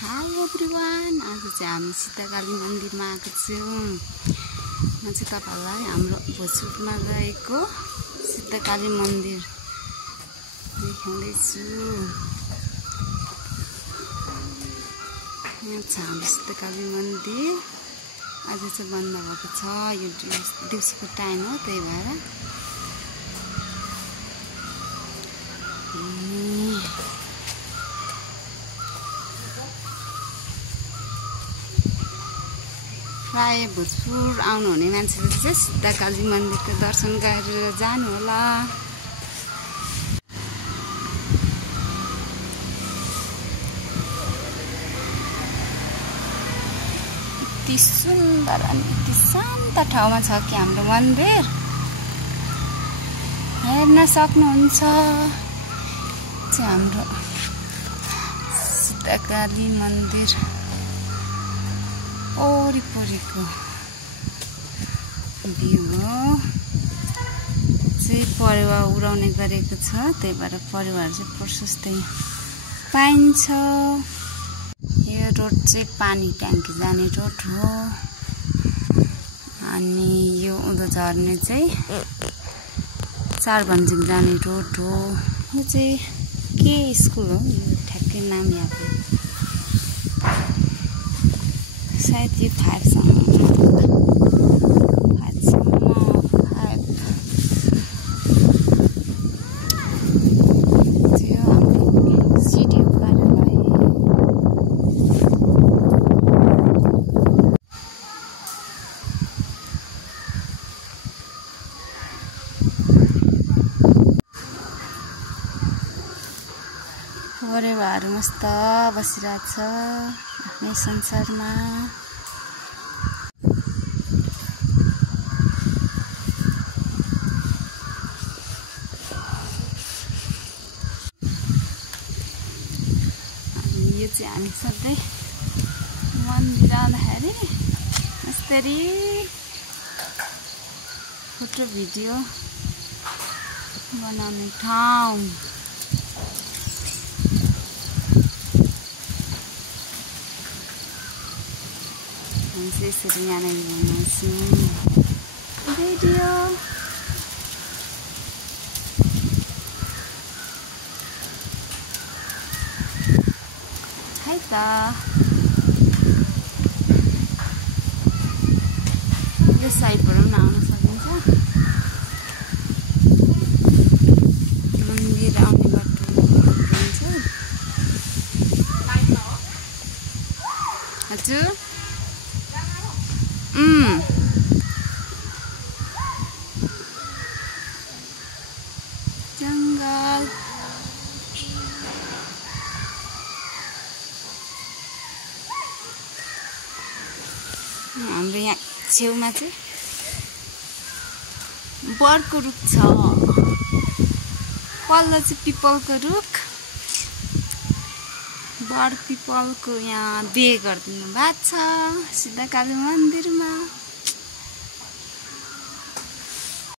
Hello everyone, आज चाहिँ हामी सीताकाली मन्दिरमा आएको छौँ। म चाहिँ तपाईहरुलाई हाम्रो भोजपुरमा रहेको सीताकाली मन्दिर देखाउँदै छु। यहाँ छ हाम्रो सीताकाली मन्दिर। आज चाहिँ बन्द भएको छ, यो दिउँसोको टाइम हो, त्यही भएर प्राय भोजपुर आउनुहुने मान्छेले चाहिँ सीताकाली मन्दिरको दर्शन गरेर जानु होला। यति सुन्दर अनि यति शान्त ठाउँमा छ कि हाम्रो मन्दिर हेर्न सक्नुहुन्छ। चाहिँ हाम्रो सीताकाली मन्दिर वरिपरिको भ्यू हो। चाहिँ परेवा उडाउने गरेको छ, त्यही भएर परेवाहरू चाहिँ प्रशस्तै पाइन्छ। यो रोड चाहिँ पानी ट्याङ्की जाने रोड हो। अनि यो उँधो झर्ने चाहिँ चारभन्जिङ जाने रोड हो। यो चाहिँ के स्कुल हो, यो ठ्याक्कै नाम याद भयो, सायद यो 5 सम्म सिडिओ कार्यालय। परेवाहरू मस्त बसिरहेको छ आफ्नै संसारमा। यो चाहिँ हामी सधैँ मन्दिर आउँदाखेरि यसरी फोटो भिडियो बनाउने ठाउँ। हामी चाहिँ यसरी यहाँनिर बनाउँछौँ भिडियो। है त यो साइडबाट पनि आउन सकिन्छ। मन्दिर आउने बाटो हुन्छ। हजुर जङ्गल हाम्रो यहाँ छेउमा चाहिँ बरको रुख छ, पल्लो चाहिँ पिपलको रुख। बर पिपलको यहाँ बिहे गरिदिनु भएको छ सीताकाली मन्दिरमा।